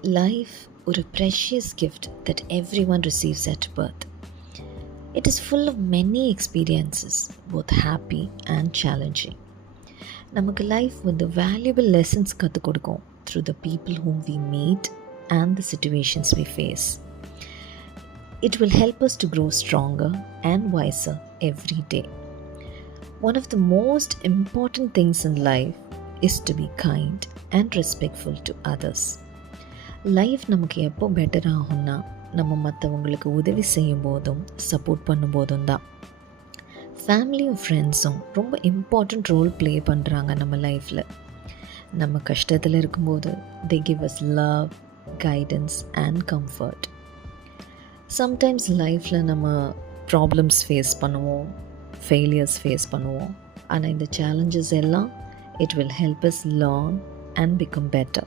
Life ஒரு precious gift that everyone receives at birth. It is full of many experiences, both happy and challenging. நமக்கு life வந்து valuable lessons கற்றுக் கொடுக்கும் through the people whom we meet and the situations we face. It will help us to grow stronger and wiser every day. One of the most important things in life is to be kind and respectful to others. Life நமக்கு எப்போ better ஆகும்னா நம்ம மற்றவங்களுக்கு உதவி செய்யும் போதும் support பண்ணும் போதும் தான். ஃபேமிலியும் ஃப்ரெண்ட்ஸும் ரொம்ப இம்பார்ட்டண்ட் ரோல் ப்ளே பண்ணுறாங்க நம்ம லைஃப்பில். நம்ம கஷ்டத்தில் இருக்கும்போது they give us love, guidance and comfort. Sometimes லைஃப்பில் நம்ம ப்ராப்ளம்ஸ் ஃபேஸ் பண்ணுவோம், ஃபெயிலியர்ஸ் ஃபேஸ் பண்ணுவோம். ஆனால் இந்த சேலஞ்சஸ் எல்லாம் it will help us learn and become better.